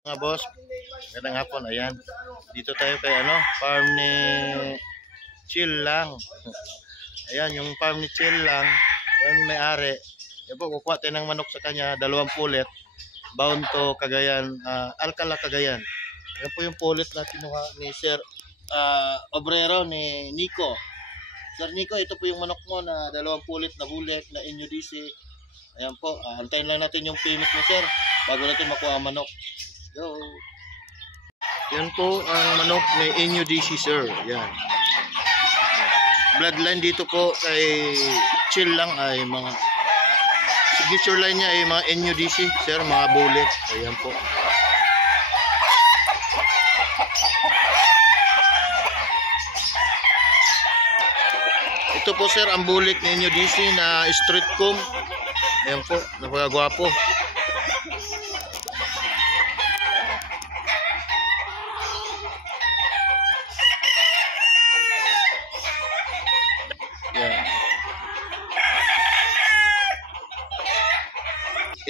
Mga boss, magandang hapon. Ayan, dito tayo kay farm ni Chill lang. Ayan, yung farm ni Chill lang. Ayan yung may-ari. Ayan po, kukuha tayo ng manok sa kanya, 2 pulet. Bound to Cagayan, Alcala, Cagayan. Ayan po yung pulet na kinuha ni Sir Obrero ni Nico. Sir Nico, ito po yung manok mo na 2 pulet na bulik na inyo DC. Ayan po, antayin lang natin yung payment mo, sir, bago natin makuha ang manok. Yo. Yan po ang manok may Inyo DC, sir. Yan. Bloodline dito po kay Chill lang ay mga signature line niya ay mga Inyo DC, sir, mga bullet. Ayan po. Ito po, sir, ang bulik ni Inyo DC na street comb. Ayan po, napakagwapo.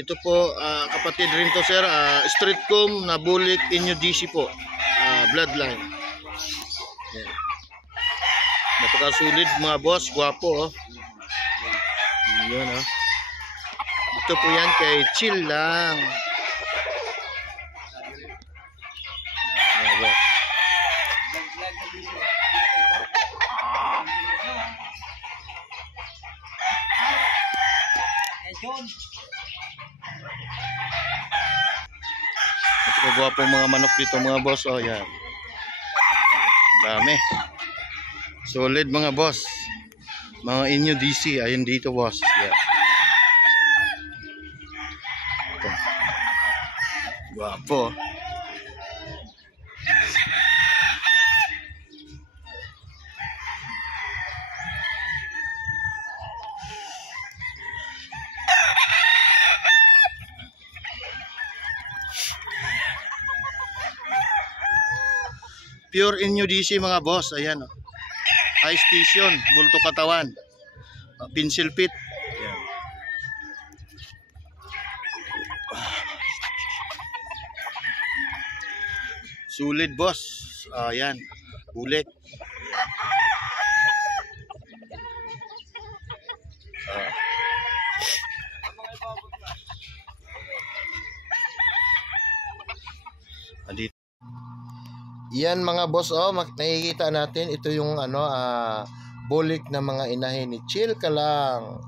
Ito po, kapatid rin to, sir, street comb na bulik Inyo DC po, bloodline. Yan. Napakasulit mga boss, gwapo, oh. Yan, oh. Ito po yan kay Chill lang. Yan, boss. Napakagwapo mga manok dito mga boss, oh, yan. Dami. Solid mga boss. Mga Inyo DC, ayun dito, boss. Yan. Ito. Gwapo. Pure Inyo DC mga boss, ayan, oh. High station, bulto katawan, pencil pit. Ayan. Sulit boss, ayan, bulik. Andito. Yan mga boss, oh, nakikita natin ito yung bulik na mga inahin ni Chill ka lang.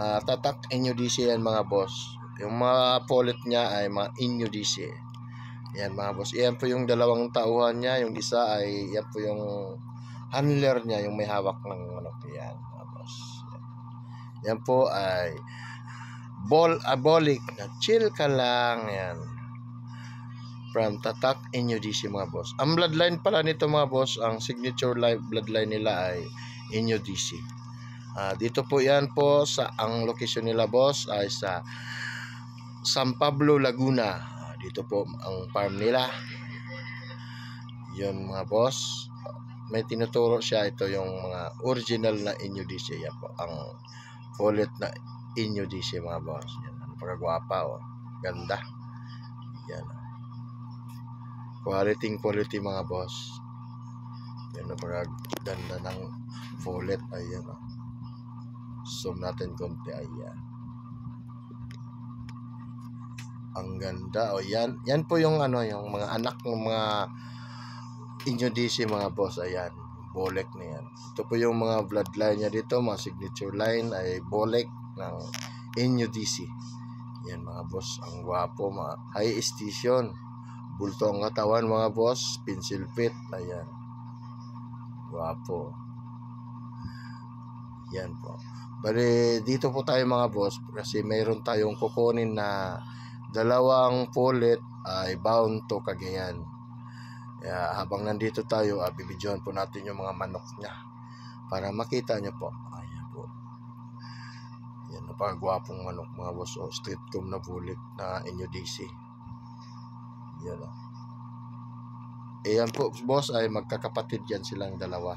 Tatak Inyo DC yan mga boss. Yung mga pulet niya ay mga Inyo DC. Yan mga boss. Yan po yung dalawang tauhan niya. Yung isa ay yan po yung handler niya, yung may hawak ng manok. Yan mga boss. Yan po ay bulik na Chill ka lang. Yan. From Tatak Inyo DC mga boss. Ang bloodline pala nito mga boss, ang signature live bloodline nila ay Inyo DC. Dito po yan po sa ang location nila boss ay sa San Pablo, Laguna. Dito po ang farm nila. Yun mga boss. May tinuturo siya, ito yung mga original na Inyo DC. Yan po ang full na Inyo DC mga boss. Yan, napakagwapa, oh. Ganda. Yan. Quality mga boss. Yan ang ganda ng fullet. Ayan, oh. Zoom natin konti. Ayan. Ang ganda. O, yan. Yan po yung yung mga anak ng mga Inyo DC mga boss. Ayan. Bolek na yan. Ito po yung mga bloodline niya dito. Mga signature line ay bolek ng Inyo DC. Yan mga boss. Ang gwapo. Mga high station. Bulto ang katawan mga boss, pencil pit, ayan. Guwapo. Yan po. Bali, dito po tayo mga boss kasi mayroon tayong kukunin na 2 pulet ay bound to Cagayan. Kaya habang nandito tayo, bibidyohan po natin yung mga manok niya para makita nyo po. Ayan po. Yan, napakagwapong manok mga boss. O, street comb na bulik na Inyo DC. Yan, oh. Ayan po boss ay magkakapatid yan silang dalawa.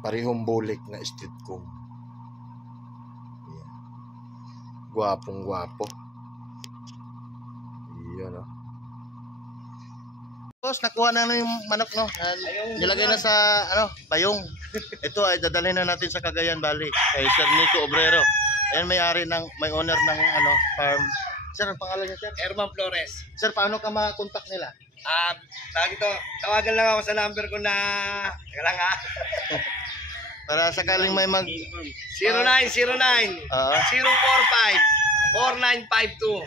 Parehong bulik na street comb. Yan. Gwapong gwapo. Yan, oh. boss, nakuha na yung manok, no? Nilagay na sa, bayong. Ito ay dadalhin na natin sa Cagayan Valley. Kay Sir Nico Obrero. Ayan, may owner ng, farm. Sir, ang pangalan niya, sir? Herman Flores. Sir, paano ka ma-contact nila? Dito, tawagan lang ako sa number ko na, teka lang ha. Para sakaling may 0909 045 4952.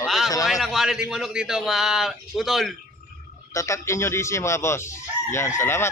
Okay, Kumain salamat. na quality manok dito, mga utol. Tatak inyo DC, mga boss. Yan, salamat.